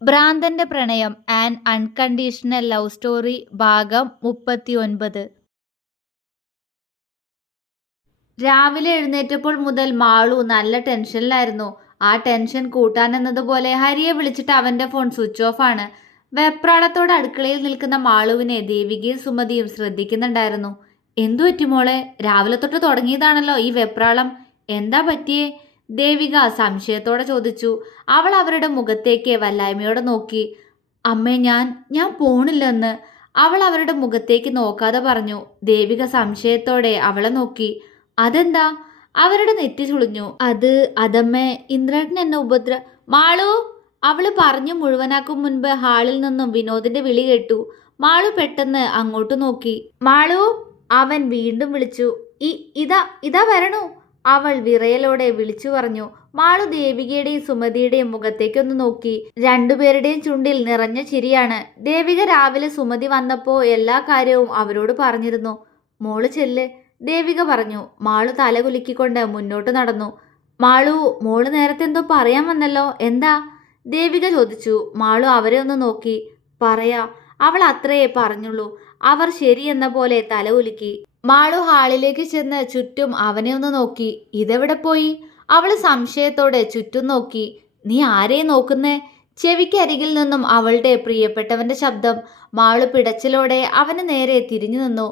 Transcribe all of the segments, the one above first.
ഭ്രാന്തന്റെ പ്രണയം an unconditional love story ഭാഗം 39. രാവിലെ എഴുന്നേറ്റപ്പോൾ മുതൽ മാളു നല്ല ടെൻഷനിലായിരുന്നു. ആ ടെൻഷൻ കൂട്ടാനെന്നതുപോലെ ഹരിയെ വിളിച്ചിട്ട് അവന്റെ ഫോൺ സ്വിച്ച് ഓഫ് ആണ്. വെപ്രാളത്തോടെ അടുക്കളയിൽ നിൽക്കുന്ന മാളുവിനെ ദേവികയും സുമതിയും ശ്രദ്ധിക്കുന്നുണ്ടായിരുന്നു. എന്തു പറ്റി മോളെ? രാവിലെ തൊട്ട് തുടങ്ങിയതാണല്ലോ ഈ വെപ്രാളം. എന്താ പറ്റിയേ? ദേവിക സംശയത്തോടെ ചോദിച്ചു. അവൾ അവരുടെ മുഖത്തേക്ക് വല്ലായ്മയോടെ നോക്കി. അമ്മേ, ഞാൻ പോണില്ലെന്ന് അവൾ അവരുടെ മുഖത്തേക്ക് നോക്കാതെ പറഞ്ഞു. ദേവിക സംശയത്തോടെ അവളെ നോക്കി. അതെന്താ? അവരുടെ നെറ്റി ചുളിഞ്ഞു. അതമ്മേ, ഇന്ദ്രേട്ടൻ എന്നെ മാളു! അവള് പറഞ്ഞു മുഴുവനാക്കും മുൻപ് ഹാളിൽ നിന്നും വിനോദിന്റെ വിളി കേട്ടു. മാളു പെട്ടെന്ന് അങ്ങോട്ട് നോക്കി. മാളു! അവൻ വീണ്ടും വിളിച്ചു. ഇതാ ഇതാ വരണു! അവൾ വിറയലോടെ വിളിച്ചു പറഞ്ഞു. മാളു ദേവികയുടെയും സുമതിയുടെയും മുഖത്തേക്കൊന്ന് നോക്കി. രണ്ടുപേരുടെയും ചുണ്ടിൽ നിറഞ്ഞ ചിരിയാണ്. ദേവിക രാവിലെ സുമതി വന്നപ്പോ എല്ലാ കാര്യവും അവരോട് പറഞ്ഞിരുന്നു. മോള് ചെല്ല്, ദേവിക പറഞ്ഞു. മാളു തലകുലുക്കിക്കൊണ്ട് മുന്നോട്ട് നടന്നു. മാളു, മോള് നേരത്തെ എന്തോ പറയാൻ വന്നല്ലോ, എന്താ? ദേവിക ചോദിച്ചു. മാളു അവരെ ഒന്ന് നോക്കി. പറയാ, അവൾ അത്രയേ പറഞ്ഞുള്ളൂ. അവർ ശരിയെന്ന പോലെ തല കുലുക്കി. മാളു ഹാളിലേക്ക് ചെന്ന് ചുറ്റും അവനെ ഒന്ന് നോക്കി. ഇതെവിടെ പോയി? അവള് സംശയത്തോടെ ചുറ്റും നോക്കി. നീ ആരെയെ നോക്കുന്നേ? ചെവിക്കരികിൽ നിന്നും അവളുടെ പ്രിയപ്പെട്ടവന്റെ ശബ്ദം. മാളു പിടച്ചിലോടെ അവന് നേരെ തിരിഞ്ഞു നിന്നു.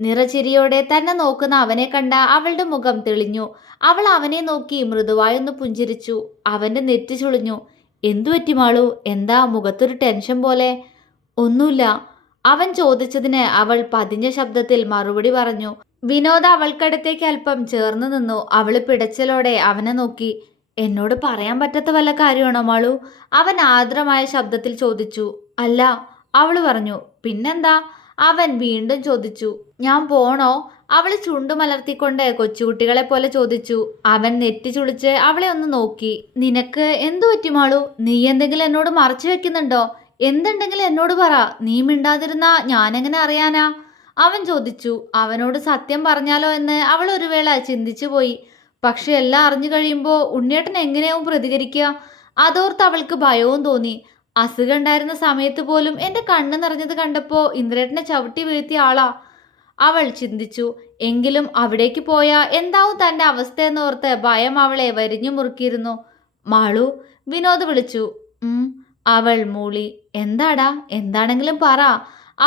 നിറചിരിയോടെ തന്നെ നോക്കുന്ന അവനെ കണ്ട അവളുടെ മുഖം തെളിഞ്ഞു. അവൾ അവനെ നോക്കി മൃദുവായൊന്ന് പുഞ്ചിരിച്ചു. അവന്റെ നെറ്റി ചുളിഞ്ഞു. എന്തു പറ്റി മാളു? എന്താ മുഖത്തൊരു ടെൻഷൻ പോലെ? ഒന്നുമില്ല, അവൻ ചോദിച്ചതിന് അവൾ പതിഞ്ഞ ശബ്ദത്തിൽ മറുപടി പറഞ്ഞു. വിനോദ് അവൾക്കടുത്തേക്ക് അല്പം ചേർന്ന് നിന്നു. അവള് പിടച്ചിലോടെ അവനെ നോക്കി. എന്നോട് പറയാൻ പറ്റാത്ത വല്ല കാര്യമാണോ മാളു? അവൻ ആർദ്രമായ ശബ്ദത്തിൽ ചോദിച്ചു. അല്ല, അവള് പറഞ്ഞു. പിന്നെന്താ? അവൻ വീണ്ടും ചോദിച്ചു. ഞാൻ പോണോ? അവള് ചുണ്ടുമലർത്തിക്കൊണ്ട് കൊച്ചുകുട്ടികളെ പോലെ ചോദിച്ചു. അവൻ നെറ്റി ചുളിച്ച് അവളെ ഒന്ന് നോക്കി. നിനക്ക് എന്തു പറ്റി മാളു? നീ എന്തെങ്കിലും എന്നോട് മറച്ചു വെക്കുന്നുണ്ടോ? എന്തുണ്ടെങ്കിലും എന്നോട് പറ. നീ മിണ്ടാതിരുന്നാ ഞാനെങ്ങനെ അറിയാനാ? അവൻ ചോദിച്ചു. അവനോട് സത്യം പറഞ്ഞാലോ എന്ന് അവൾ ഒരു വേള ചിന്തിച്ചു പോയി. പക്ഷെ എല്ലാം അറിഞ്ഞു കഴിയുമ്പോൾ ഉണ്ണിയേട്ടൻ എങ്ങനെയാവും പ്രതികരിക്കുക? അതോർത്ത് അവൾക്ക് ഭയവും തോന്നി. അസുഖം ഉണ്ടായിരുന്ന സമയത്ത് പോലും എൻ്റെ കണ്ണ് നിറഞ്ഞത് കണ്ടപ്പോൾ ഇന്ദ്രേട്ടനെ ചവിട്ടി വീഴ്ത്തിയ ആളാ, അവൾ ചിന്തിച്ചു. എങ്കിലും അവിടേക്ക് പോയാ എന്താവും തൻ്റെ അവസ്ഥയെന്നോർത്ത് ഭയം അവളെ വരിഞ്ഞു മുറുക്കിയിരുന്നു. മാളു, വിനോദ് വിളിച്ചു. അവൾ മൂളി. എന്താടാ? എന്താണെങ്കിലും പറ,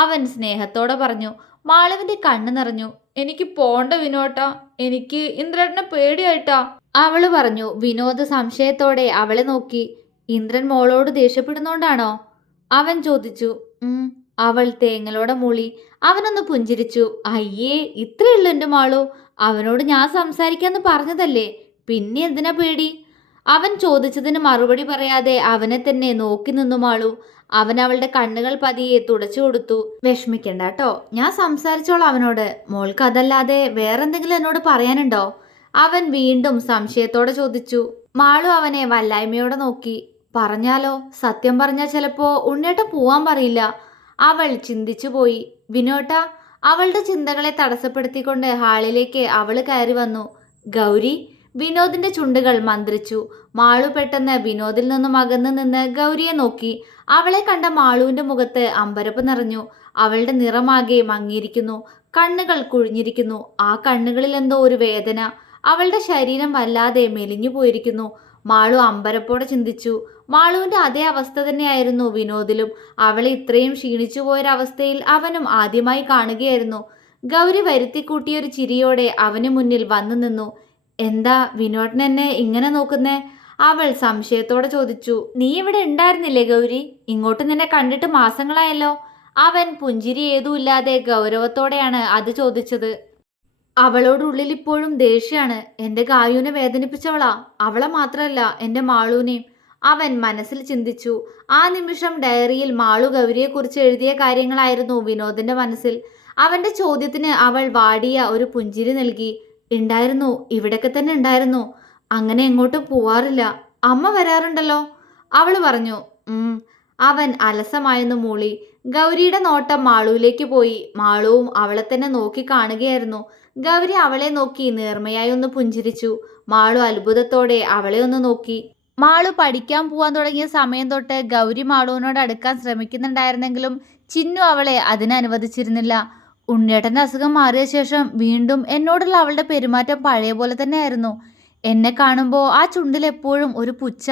അവൻ സ്നേഹത്തോടെ പറഞ്ഞു. മാളുവിന്റെ കണ്ണ് നിറഞ്ഞു. എനിക്ക് പോണ്ട വിനോട്ടാ, എനിക്ക് ഇന്ദ്രേട്ടനെ പേടിയായിട്ടാ, അവള് പറഞ്ഞു. വിനോദ് സംശയത്തോടെ അവളെ നോക്കി. ഇന്ദ്രൻ മോളോട് ദേഷ്യപ്പെടുന്നോണ്ടാണോ? അവൻ ചോദിച്ചു. അവൾ തേങ്ങലോടെ മൂളി. അവനൊന്ന് പുഞ്ചിരിച്ചു. അയ്യേ, ഇത്രയുള്ളൂ എൻ്റെ മാളു. അവനോട് ഞാൻ സംസാരിക്കാന്ന് പറഞ്ഞതല്ലേ, പിന്നെ എന്തിനാ പേടി? അവൻ ചോദിച്ചതിന് മറുപടി പറയാതെ അവനെ തന്നെ നോക്കി നിന്നു മാളു. അവൻ അവളുടെ കണ്ണുകൾ പതിയെ തുടച്ചു കൊടുത്തു. വിഷമിക്കണ്ട കേട്ടോ, ഞാൻ സംസാരിച്ചോളാം അവനോട്. മോൾക്ക് അതല്ലാതെ വേറെന്തെങ്കിലും എന്നോട് പറയാനുണ്ടോ? അവൻ വീണ്ടും സംശയത്തോടെ ചോദിച്ചു. മാളു അവനെ വല്ലായ്മയോടെ നോക്കി. പറഞ്ഞാലോ? സത്യം പറഞ്ഞാൽ ചിലപ്പോ ഉണ്ണേട്ടൻ പോവാൻ പറയില്ല, അവൾ ചിന്തിച്ചു പോയി. വിനോട്ട, അവളുടെ ചിന്തകളെ തടസ്സപ്പെടുത്തിക്കൊണ്ട് ഹാളിലേക്ക് അവള് കയറി വന്നു. ഗൗരി, വിനോദിന്റെ ചുണ്ടുകൾ മന്ത്രിച്ചു. മാളു പെട്ടെന്ന് വിനോദിൽ നിന്നും അകന്നു നിന്ന് ഗൗരിയെ നോക്കി. അവളെ കണ്ട മാളുവിന്റെ മുഖത്ത് അമ്പരപ്പ് നിറഞ്ഞു. അവളുടെ നിറമാകെ മങ്ങിയിരിക്കുന്നു. കണ്ണുകൾ കുഴിഞ്ഞിരിക്കുന്നു. ആ കണ്ണുകളിൽ എന്തോ ഒരു വേദന. അവളുടെ ശരീരം വല്ലാതെ മെലിഞ്ഞു പോയിരിക്കുന്നു. മാളു അമ്പരപ്പോടെ ചിന്തിച്ചു. മാളുവിന്റെ അതേ അവസ്ഥ തന്നെയായിരുന്നു വിനോദിലും. അവളെ ഇത്രയും ക്ഷീണിച്ചു പോയൊരവസ്ഥയിൽ അവനും ആദ്യമായി കാണുകയായിരുന്നു. ഗൗരി വരുത്തിക്കൂട്ടിയൊരു ചിരിയോടെ അവന് മുന്നിൽ വന്നു നിന്നു. എന്താ വിനോദൻ എന്നെ ഇങ്ങനെ നോക്കുന്നേ? അവൾ സംശയത്തോടെ ചോദിച്ചു. നീ ഇവിടെ ഉണ്ടായിരുന്നില്ലേ ഗൗരി? ഇങ്ങോട്ട് നിന്നെ കണ്ടിട്ട് മാസങ്ങളായല്ലോ. അവൻ പുഞ്ചിരി ഏതുമില്ലാതെ ഗൗരവത്തോടെയാണ് അത് ചോദിച്ചത്. അവളോട് ഉള്ളിൽ ഇപ്പോഴും ദേഷ്യാണ്. എൻ്റെ ഗായുവിനെ വേദനിപ്പിച്ചവളാ. അവളെ മാത്രമല്ല, എൻ്റെ മാളുവിനെയും, അവൻ മനസ്സിൽ ചിന്തിച്ചു. ആ നിമിഷം ഡയറിയിൽ മാളു ഗൗരിയെക്കുറിച്ച് എഴുതിയ കാര്യങ്ങളായിരുന്നു വിനോദിന്റെ മനസ്സിൽ. അവന്റെ ചോദ്യത്തിന് അവൾ വാടിയ ഒരു പുഞ്ചിരി നൽകി. ഉണ്ടായിരുന്നു, ഇവിടൊക്കെ തന്നെ ഉണ്ടായിരുന്നു. അങ്ങനെ എങ്ങോട്ടും പോവാറില്ല. അമ്മ വരാറുണ്ടല്ലോ, അവള് പറഞ്ഞു. അവൻ അലസമായെന്ന് മൂളി. ഗൗരിയുടെ നോട്ടം മാളുവിലേക്ക് പോയി. മാളുവും അവളെ തന്നെ നോക്കി കാണുകയായിരുന്നു. ഗൗരി അവളെ നോക്കി നേർമയായി ഒന്ന് പുഞ്ചിരിച്ചു. മാളു അത്ഭുതത്തോടെ അവളെ ഒന്ന് നോക്കി. മാളു പഠിക്കാൻ പോവാൻ തുടങ്ങിയ സമയം തൊട്ട് ഗൗരി മാളുവിനോട് അടുക്കാൻ ശ്രമിക്കുന്നുണ്ടായിരുന്നെങ്കിലും ചിന്നു അവളെ അതിനനുവദിച്ചിരുന്നില്ല. ഉണ്ണിയേട്ടൻ്റെ അസുഖം മാറിയ ശേഷം വീണ്ടും എന്നോടുള്ള അവളുടെ പെരുമാറ്റം പഴയ പോലെ തന്നെയായിരുന്നു. എന്നെ കാണുമ്പോൾ ആ ചുണ്ടിൽ എപ്പോഴും ഒരു പുച്ഛ,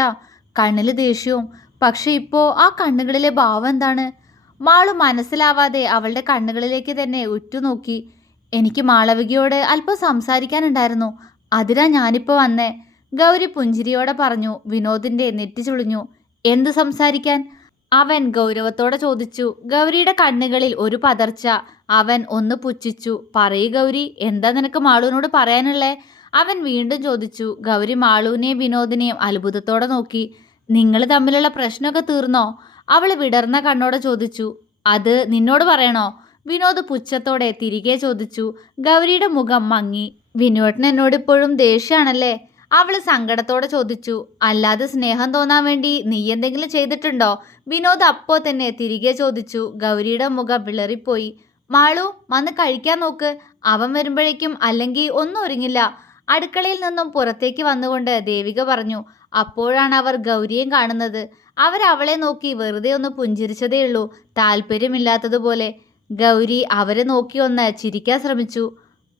കണ്ണിൽ ദേഷ്യവും. പക്ഷെ ഇപ്പോൾ ആ കണ്ണുകളിലെ ഭാവം എന്താണ്? മാളു മനസ്സിലാവാതെ അവളുടെ കണ്ണുകളിലേക്ക് തന്നെ ഉറ്റുനോക്കി. എനിക്ക് മാളവികയോട് അല്പം സംസാരിക്കാനുണ്ടായിരുന്നു, അതിനാ ഞാനിപ്പോൾ വന്നേ. ഗൗരി പുഞ്ചിരിയോടെ പറഞ്ഞു. വിനോദിന്റെ നെറ്റി ചുളിഞ്ഞു. എന്ത് സംസാരിക്കാൻ? അവൻ ഗൗരവത്തോടെ ചോദിച്ചു. ഗൗരിയുടെ കണ്ണുകളിൽ ഒരു പതർച്ച. അവൻ ഒന്ന് പുച്ഛിച്ചു. പറയൂ ഗൗരി, എന്താ നിനക്ക് മാളുവിനോട് പറയാനുള്ളേ? അവൻ വീണ്ടും ചോദിച്ചു. ഗൗരി മാളുവിനെയും വിനോദിനെയും അത്ഭുതത്തോടെ നോക്കി. നിങ്ങൾ തമ്മിലുള്ള പ്രശ്നമൊക്കെ തീർന്നോ? അവൾ വിടർന്ന കണ്ണോടെ ചോദിച്ചു. അത് നിന്നോട് പറയണോ? വിനോദ് പുച്ഛത്തോടെ തിരികെ ചോദിച്ചു. ഗൗരിയുടെ മുഖം മങ്ങി. വിനോദിന് എന്നോട് ഇപ്പോഴും ദേഷ്യമാണല്ലേ? അവള് സങ്കടത്തോടെ ചോദിച്ചു. അല്ലാതെ സ്നേഹം തോന്നാൻ വേണ്ടി നീ എന്തെങ്കിലും ചെയ്തിട്ടുണ്ടോ? വിനോദ് അപ്പോ തന്നെ തിരികെ ചോദിച്ചു. ഗൗരിയുടെ മുഖം വിളറിപ്പോയി. മാളു, വന്ന് കഴിക്കാൻ നോക്ക്, അവൻ വരുമ്പോഴേക്കും അല്ലെങ്കിൽ ഒന്നും ഒരുങ്ങില്ല. അടുക്കളയിൽ നിന്നും പുറത്തേക്ക് വന്നുകൊണ്ട് ദേവിക പറഞ്ഞു. അപ്പോഴാണ് അവർ ഗൗരിയെയും കാണുന്നത്. അവരവളെ നോക്കി വെറുതെ ഒന്ന് പുഞ്ചിരിച്ചതേയുള്ളൂ, താല്പര്യമില്ലാത്തതുപോലെ. ഗൗരി അവരെ നോക്കി ഒന്ന് ചിരിക്കാൻ ശ്രമിച്ചു.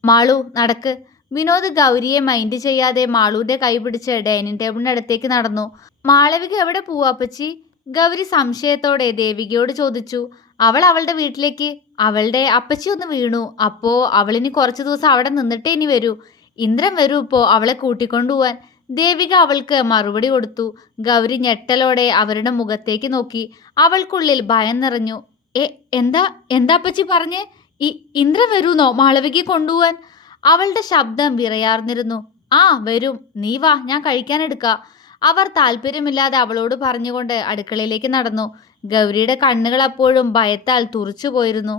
മാളു നടക്ക്. വിനോദ് ഗൗരിയെ മൈൻഡ് ചെയ്യാതെ മാളുവിന്റെ കൈ പിടിച്ച് ഡൈനിങ് ടേബിളിനടുത്തേക്ക് നടന്നു. മാളവിക എവിടെ പോവാ അപ്പച്ചി? ഗൗരി സംശയത്തോടെ ദേവികയോട് ചോദിച്ചു. അവൾ അവളുടെ വീട്ടിലേക്ക്. അവളുടെ അപ്പച്ചി ഒന്ന് വീണു, അപ്പോ അവളിനി കുറച്ചു ദിവസം അവിടെ നിന്നിട്ടേ ഇനി വരൂ. ഇന്ദ്രൻ വരൂ ഇപ്പോൾ അവളെ കൂട്ടിക്കൊണ്ടുപോവാൻ. ദേവിക അവൾക്ക് മറുപടി കൊടുത്തു. ഗൗരി ഞെട്ടലോടെ അവരുടെ മുഖത്തേക്ക് നോക്കി. അവൾക്കുള്ളിൽ ഭയം നിറഞ്ഞു. എന്താ എന്താ അപ്പച്ചി പറഞ്ഞേ? ഇന്ദ്രൻ വരൂന്നോ മാളവികയെ കൊണ്ടുപോവാൻ? അവളുടെ ശബ്ദം വിറയാർന്നിരുന്നു. ആ വരും, നീ വാ, ഞാൻ കഴിക്കാനെടുക്കാം. അവർ താല്പര്യമില്ലാതെ അവളോട് പറഞ്ഞുകൊണ്ട് അടുക്കളയിലേക്ക് നടന്നു. ഗൗരിയുടെ കണ്ണുകൾ അപ്പോഴും ഭയത്താൽ തുറച്ചു പോയിരുന്നു.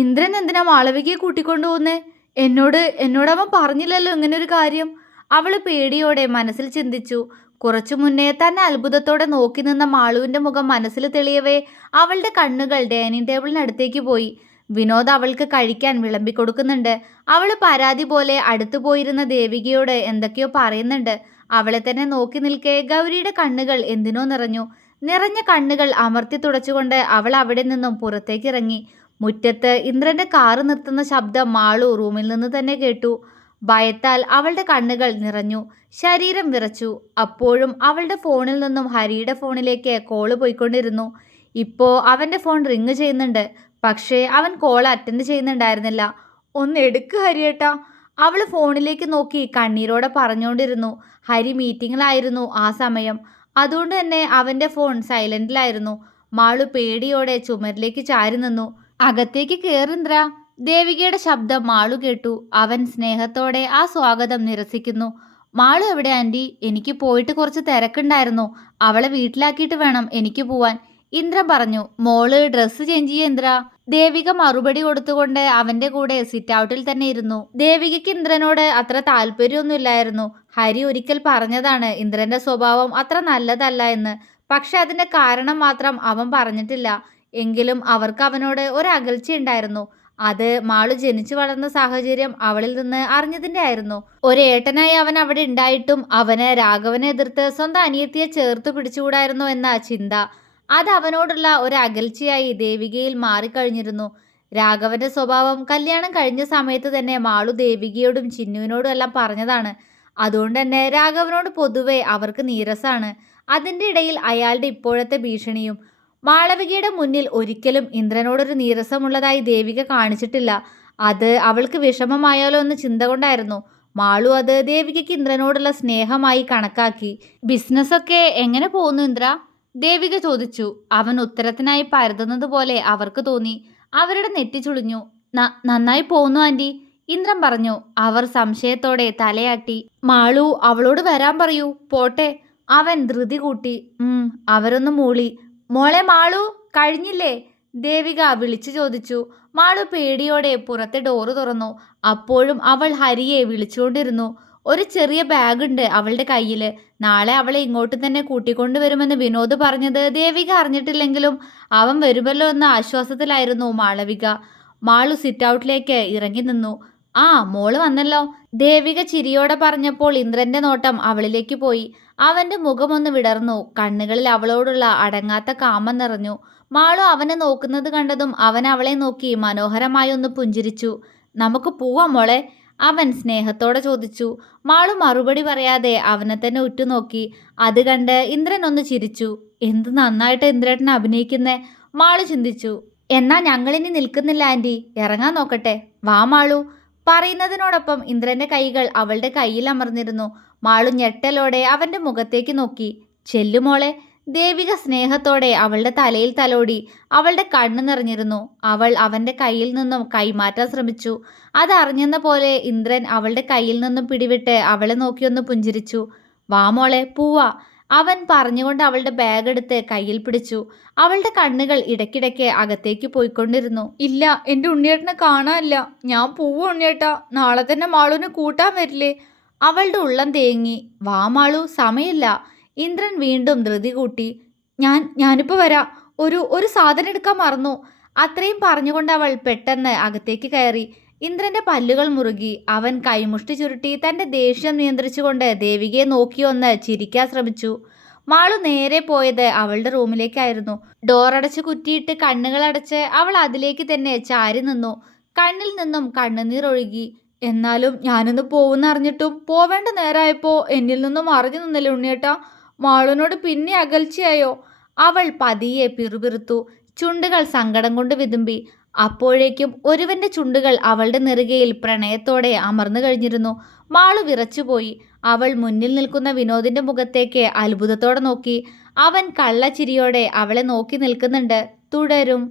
ഇന്ദ്രൻ എന്തിനാ മാളവികയെ കൂട്ടിക്കൊണ്ടുപോകുന്നേ? എന്നോട് അവൻ പറഞ്ഞില്ലല്ലോ ഇങ്ങനെ ഒരു കാര്യം. അവള് പേടിയോടെ മനസ്സിൽ ചിന്തിച്ചു. കുറച്ചു മുന്നേ തന്നെ അത്ഭുതത്തോടെ നോക്കി നിന്ന മാളുവിന്റെ മുഖം മനസ്സിൽ തെളിയവേ അവളുടെ കണ്ണുകൾ ഡൈനിങ് ടേബിളിനടുത്തേക്ക് പോയി. വിനോദ് അവൾക്ക് കഴിക്കാൻ വിളമ്പിക്കൊടുക്കുന്നുണ്ട്. അവൾ പരാതി പോലെ അടുത്തു പോയിരുന്ന ദേവികയോട് എന്തൊക്കെയോ പറയുന്നുണ്ട്. അവളെ തന്നെ നോക്കി നിൽക്കെ ഗൗരിയുടെ കണ്ണുകൾ എന്തിനോ നിറഞ്ഞു. നിറഞ്ഞ കണ്ണുകൾ അമർത്തി തുടച്ചുകൊണ്ട് അവൾ അവിടെ നിന്നും പുറത്തേക്കിറങ്ങി. മുറ്റത്ത് ഇന്ദ്രന്റെ കാറ് നിർത്തുന്ന ശബ്ദം മാളു റൂമിൽ നിന്ന് തന്നെ കേട്ടു. ഭയത്താൽ അവളുടെ കണ്ണുകൾ നിറഞ്ഞു, ശരീരം വിറച്ചു. അപ്പോഴും അവളുടെ ഫോണിൽ നിന്നും ഹരിയുടെ ഫോണിലേക്ക് കോള് പോയിക്കൊണ്ടിരുന്നു. ഇപ്പോൾ അവൻ്റെ ഫോൺ റിങ് ചെയ്യുന്നുണ്ട്. പക്ഷേ അവൻ കോൾ അറ്റൻഡ് ചെയ്യുന്നുണ്ടായിരുന്നില്ല. ഒന്ന് എടുക്ക് ഹരിയേട്ടാ, അവൾ ഫോണിലേക്ക് നോക്കി കണ്ണീരോടെ പറഞ്ഞുകൊണ്ടിരുന്നു. ഹരി മീറ്റിങ്ങിലായിരുന്നു ആ സമയം. അതുകൊണ്ട് തന്നെ അവൻ്റെ ഫോൺ സൈലന്റിലായിരുന്നു. മാളു പേടിയോടെ ചുമരിലേക്ക് ചാരി നിന്നു. അകത്തേക്ക് കേറിന്ദ്ര. ദേവികയുടെ ശബ്ദം മാളു കേട്ടു. അവൻ സ്നേഹത്തോടെ ആ സ്വാഗതം നിരസിക്കുന്നു. മാളു എവിടെ ആൻറ്റി? എനിക്ക് പോയിട്ട് കുറച്ച് തിരക്കുണ്ടായിരുന്നു. അവളെ വീട്ടിലാക്കിയിട്ട് വേണം എനിക്ക് പോവാൻ. ഇന്ദ്രൻ പറഞ്ഞു. മോള് ഡ്രസ്സ് ചേഞ്ച് ചെയ്യ ഇന്ദ്ര. ദേവിക മറുപടി കൊടുത്തുകൊണ്ട് അവന്റെ കൂടെ സിറ്റ് ഔട്ടിൽ തന്നെ ഇരുന്നു. ദേവികയ്ക്ക് ഇന്ദ്രനോട് അത്ര താല്പര്യമൊന്നുമില്ലായിരുന്നു. ഹരി ഒരിക്കൽ പറഞ്ഞതാണ് ഇന്ദ്രന്റെ സ്വഭാവം അത്ര നല്ലതല്ല എന്ന്. പക്ഷെ അതിന്റെ കാരണം മാത്രം അവൻ പറഞ്ഞിട്ടില്ല. എങ്കിലും അവർക്ക് അവനോട് ഒരു അകൽച്ചയുണ്ടായിരുന്നു. അത് മാളു ജനിച്ചു വളർന്ന സാഹചര്യം അവളിൽ നിന്ന് അറിഞ്ഞതിന്റെ ആയിരുന്നു. ഒരേട്ടനായി അവൻ അവിടെ ഉണ്ടായിട്ടും അവന് രാഘവനെ എതിർത്ത് സ്വന്തം അനിയത്തിയെ ചേർത്ത് പിടിച്ചുകൂടായിരുന്നോ എന്ന ചിന്ത, അത് അവനോടുള്ള ഒരു അകൽച്ചയായി ദേവികയിൽ മാറിക്കഴിഞ്ഞിരുന്നു. രാഘവന്റെ സ്വഭാവം കല്യാണം കഴിഞ്ഞ സമയത്ത് തന്നെ മാളു ദേവികയോടും ചിന്നുവിനോടും എല്ലാം പറഞ്ഞതാണ്. അതുകൊണ്ട് തന്നെ രാഘവനോട് പൊതുവെ അവർക്ക് നീരസാണ്. അതിൻ്റെ ഇടയിൽ അയാളുടെ ഇപ്പോഴത്തെ ഭീഷണിയും. മാളവികയുടെ മുന്നിൽ ഒരിക്കലും ഇന്ദ്രനോടൊരു നീരസമുള്ളതായി ദേവിക കാണിച്ചിട്ടില്ല. അത് അവൾക്ക് വിഷമമായാലോ എന്ന ചിന്ത കൊണ്ടായിരുന്നു. മാളു അത് ദേവികയ്ക്ക് ഇന്ദ്രനോടുള്ള സ്നേഹമായി കണക്കാക്കി. ബിസിനസ്സൊക്കെ എങ്ങനെ പോകുന്നു ഇന്ദ്ര? ദേവിക ചോദിച്ചു. അവൻ ഉത്തരത്തിനായി പരതുന്നത് പോലെ അവർക്ക് തോന്നി. അവരുടെ നെറ്റി ചുളിഞ്ഞു. നന്നായി പോകുന്നു ആൻറ്റി, ഇന്ദ്രൻ പറഞ്ഞു. അവർ സംശയത്തോടെ തലയാട്ടി. മാളു അവളോട് വരാൻ പറയൂ, പോട്ടെ. അവൻ ധൃതി കൂട്ടി. അവരൊന്ന് മൂളി. മോളെ മാളു, കഴിഞ്ഞില്ലേ? ദേവിക വിളിച്ചു ചോദിച്ചു. മാളു പേടിയോടെ പുറത്തെ ഡോറ് തുറന്നു. അപ്പോഴും അവൾ ഹരിയെ വിളിച്ചുകൊണ്ടിരുന്നു. ഒരു ചെറിയ ബാഗുണ്ട് അവളുടെ കയ്യിൽ. നാളെ അവളെ ഇങ്ങോട്ട് തന്നെ കൂട്ടിക്കൊണ്ടുവരുമെന്ന് വിനോദ് പറഞ്ഞത് ദേവിക അറിഞ്ഞിട്ടില്ലെങ്കിലും അവൻ വരുമല്ലോ എന്ന ആശ്വാസത്തിലായിരുന്നു മാളവിക. മാളു സിറ്റ് ഔട്ടിലേക്ക് ഇറങ്ങി നിന്നു. ആ മോള് വന്നല്ലോ, ദേവിക ചിരിയോടെ പറഞ്ഞപ്പോൾ ഇന്ദ്രന്റെ നോട്ടം അവളിലേക്ക് പോയി. അവന്റെ മുഖമൊന്ന് വിടർന്നു. കണ്ണുകളിൽ അവളോടുള്ള അടങ്ങാത്ത കാമം നിറഞ്ഞു. മാളു അവനെ നോക്കുന്നത് കണ്ടതും അവൻ അവളെ നോക്കി മനോഹരമായി ഒന്ന് പുഞ്ചിരിച്ചു. നമുക്ക് പോവാം മോളെ, അവൻ സ്നേഹത്തോടെ ചോദിച്ചു. മാളു മറുപടി പറയാതെ അവനെ തന്നെ ഉറ്റുനോക്കി. അത് കണ്ട് ഇന്ദ്രൻ ഒന്ന് ചിരിച്ചു. എന്ത് നന്നായിട്ട് ഇന്ദ്രേട്ടൻ അഭിനയിക്കുന്നേ, മാളു ചിന്തിച്ചു. എന്നാ ഞങ്ങളിനി നിൽക്കുന്നില്ല ആൻറ്റി, ഇറങ്ങാൻ നോക്കട്ടെ, വാ മാളു. പറയുന്നതിനോടൊപ്പം ഇന്ദ്രന്റെ കൈകൾ അവളുടെ കയ്യിൽ അമർന്നിരുന്നു. മാളു ഞെട്ടലോടെ അവന്റെ മുഖത്തേക്ക് നോക്കി. ചെല്ലുമോളെ, ദേവിക സ്നേഹത്തോടെ അവളുടെ തലയിൽ തലോടി. അവളുടെ കണ്ണ് നിറഞ്ഞിരുന്നു. അവൾ അവന്റെ കയ്യിൽ നിന്നും കൈമാറ്റാൻ ശ്രമിച്ചു. അതറിഞ്ഞെന്ന പോലെ ഇന്ദ്രൻ അവളുടെ കയ്യിൽ നിന്നും പിടിവിട്ട് അവളെ നോക്കിയൊന്ന് പുഞ്ചിരിച്ചു. വാ മോളെ, പൂവാ, അവൻ പറഞ്ഞുകൊണ്ട് അവളുടെ ബാഗ് എടുത്ത് കയ്യിൽ പിടിച്ചു. അവളുടെ കണ്ണുകൾ ഇടയ്ക്കിടയ്ക്ക് അകത്തേക്ക് പോയിക്കൊണ്ടിരുന്നു. ഇല്ല, എൻ്റെ ഉണ്ണിയേട്ടനെ കാണാനില്ല. ഞാൻ പോവും ഉണ്ണിയേട്ടാ, നാളെ തന്നെ മാളുവിനെ കൂട്ടാൻ വരില്ലേ? അവളുടെ ഉള്ളം തേങ്ങി. വാ മാളു, സമയമില്ല. ഇന്ദ്രൻ വീണ്ടും ധൃതി കൂട്ടി. ഞാനിപ്പോൾ വരാം, ഒരു സാധനം എടുക്കാൻ മറന്നു. അത്രയും പറഞ്ഞുകൊണ്ട് അവൾ പെട്ടെന്ന് അകത്തേക്ക് കയറി. ഇന്ദ്രന്റെ പല്ലുകൾ മുറുകി. അവൻ കൈമുഷ്ടി ചുരുട്ടി തന്റെ ദേഷ്യം നിയന്ത്രിച്ചുകൊണ്ട് ദേവികയെ നോക്കിയൊന്ന് ചിരിക്കാൻ ശ്രമിച്ചു. മാളു നേരെ പോയത് അവളുടെ റൂമിലേക്കായിരുന്നു. ഡോറടച്ച് കുറ്റിയിട്ട് കണ്ണുകളടച്ച് അവൾ അതിലേക്ക് തന്നെ ചാരി നിന്നു. കണ്ണിൽ നിന്നും കണ്ണുനീർ ഒഴുകി. എന്നാലും ഞാനൊന്ന് പോവുന്നറിഞ്ഞിട്ടും പോവേണ്ട നേരമായപ്പോ എന്നിൽ നിന്നും മറിഞ്ഞു നിന്നല്ലേ ഉണ്ണിയേട്ടാ, മാളുവിനോട് പിന്നെ അകൽച്ചയായോ? അവൾ പതിയെ പിറുപിറുത്തു. ചുണ്ടുകൾ സങ്കടം കൊണ്ട് വിതുമ്പി. അപ്പോഴേക്കും ഒരുവന്റെ ചുണ്ടുകൾ അവളുടെ നെറുകയിൽ പ്രണയത്തോടെ അമർന്നു കഴിഞ്ഞിരുന്നു. മാളു വിറച്ചുപോയി. അവൾ മുന്നിൽ നിൽക്കുന്ന വിനോദിന്റെ മുഖത്തേക്ക് അത്ഭുതത്തോടെ നോക്കി. അവൻ കള്ളച്ചിരിയോടെ അവളെ നോക്കി നിൽക്കുന്നുണ്ട്. തുടരും.